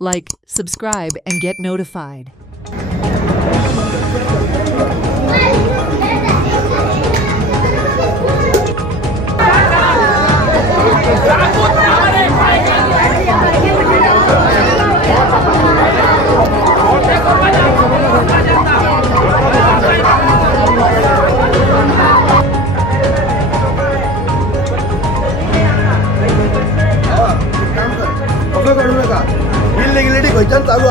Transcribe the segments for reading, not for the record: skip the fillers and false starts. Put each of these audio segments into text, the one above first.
Like, subscribe, and get notified. चालू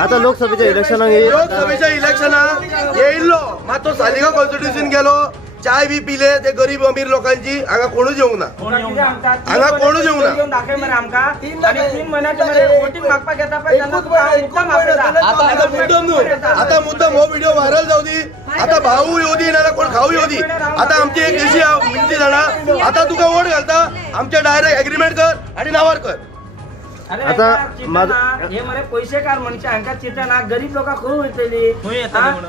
आता लोकसभेच्या इलेक्शनाक येयल्लो मातो सालिगांव कॉन्स्टिट्युशन गेलो चाय बी पिले ते गरीब अमीर लोकांची हांगा कोणूच येवंक ना हांगा कोणूच येवंक ना आता मुद्दाम हो व्हिडिओ व्हायरल जाऊ दी आता भाऊ येऊ दी ना कोण खाऊ येऊ दी आता आमची एक अशी विनंती जाणा आता तुका वोट घालता आमचे डायरेक्ट एग्रीमेंट कर आणि नावार कर आता हे मरे पैसेकार म्हणजे हांका चिंतना गरीब लोकांक खंय वयतली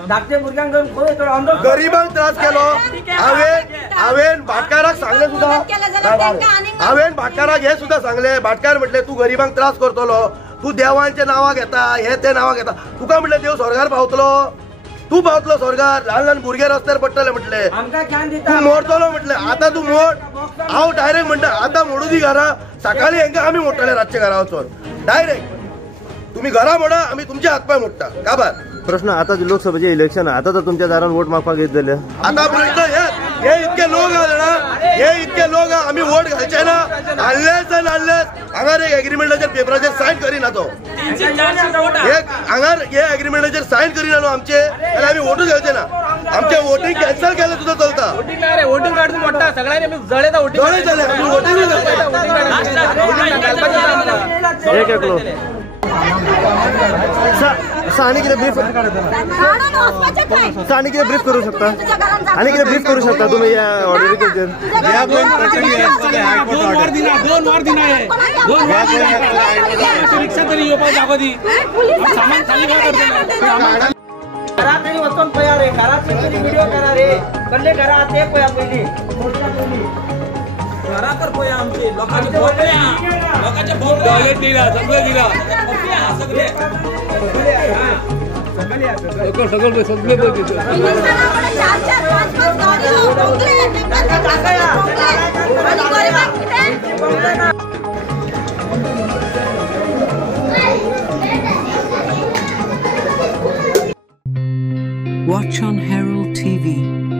धाकटे भुरग्यांक खंय वयतलो गरीबांक त्रास केलो हांवेन भाटकाराक सांगले सुद्धा हांवेन भाटकाराक हे सुद्धा सांगले भाटकार म्हटले तू गरीबांक त्रास करतलो तू देवांचे नांवां घेता हे ते नांवां घेता तुका म्हटले देव स्वर्गार पावतलो तू पावतलो स्वर्गार ल्हान ल्हान भुरगे रस्त्यार पडटले म्हटले तू मोडतलो म्हटले आता तू मोड हांव डायरेक्ट म्हणटा आता मोडू दी घरा सकाळी हेंका आमी मोडटले रातचे घरा वचून डायरेक्ट तुम्ही घरा मोडा आमी तुमचे हातपाय मोडटा काबार प्रश्न आता लोकसभेचे इलेक्शन आता तर तुमच्या दारान वोट मागपाक येत जाले आता प्रश्न हे इतके लोक आले ना हे इतके लोक आम्ही वोट घालचे ना हाडलेच हांगार एक एग्रीमेंटाचेर पेपराचेर सायन करिना तो हांगार हे एग्रीमेंटाचेर सायन करिना न्हू आमचे जाल्यार आमी वोटूच घालचे ना आमचे वोटींग कॅन्सल केले सुद्धा चलता वोटिंग कार्ड मोडटा सगळ्यांनी आमी जळेता वोटिंग एक एकलो आणि किती ब्रीफ करू शकता आणि किती ब्रीफ करू शकता तुम्ही या ऑर्डर दोन वार दिना आहे रिक्षा तरी येवपाक जागो दी सामान खाली काय करता घरात तरी वचून पया रे घरात तरी व्हिडिओ करा रे कल्ले घरात ते पया पहिली घरा कर पया आमचे लोकांचे भोपळे टॉयलेट दिला सगळं दिला सगळे Watch on Herald TV.